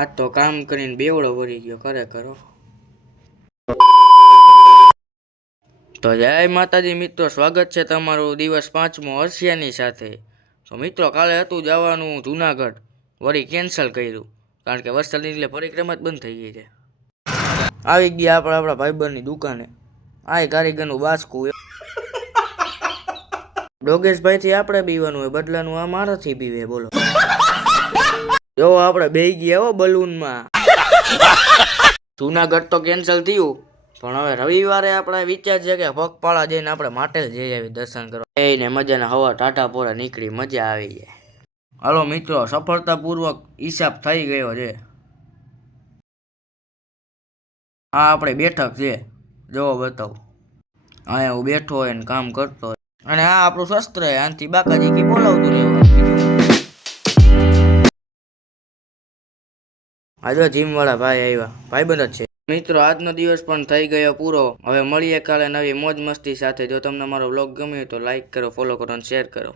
આજ તો કામ કરીને બેવડો ભરી ગયો ખરેખર. તો જય માતાજી મિત્રો, સ્વાગત છે તમારું દિવસ 5મો હર્ષિયાની સાથે. તો મિત્રો, કાલે હતું જવાનું જુનાગઢ, વળી કેન્સલ કર્યું કારણ કે વરસાદની એટલે પરિક્રમા જ બંધ થઈ ગઈ છે. આવી ગયા આપણા ભાઈબંધની દુકાને. આ કારીગરનું બાસકું. ડોગેશભાઈથી આપણે પીવાનું હોય, બદલાનું આ મારાથી પીવે. બોલો, જો આપણે બેહી ગયા હો બલૂનમાં. જુનાગઢ તો કેન્સલ થયું, પણ હવે રવિવારે આપણે વિચાર છે કે પગપાળા જઈને આપણે માટેલ જઈ આવી દર્શન કરવા. એને મજાના હવા ટાટા પોરા નીકળી, મજા આવી જાય. હાલો મિત્રો, સફળતાપૂર્વક હિસાબ થઈ ગયો છે. આ આપણે બેઠક છે, જોવો બતાવો. અહીંયા હું બેઠો હોય ને કામ કરતો હોય, અને આ આપણું શસ્ત્ર હોય, આનાથી બાકાજી બોલાવતું રહેવાનું. આજે જીમ વાળા ભાઈ આવ્યા, ભાઈબંધ જ છે. મિત્રો, આજનો દિવસ પણ થઈ ગયો પૂરો. હવે મળીએ કાલે નવી મોજ મસ્તી સાથે. જો તમને મારો વ્લોગ ગમ્યો તો લાઈક કરો, ફોલો કરો અને શેર કરો.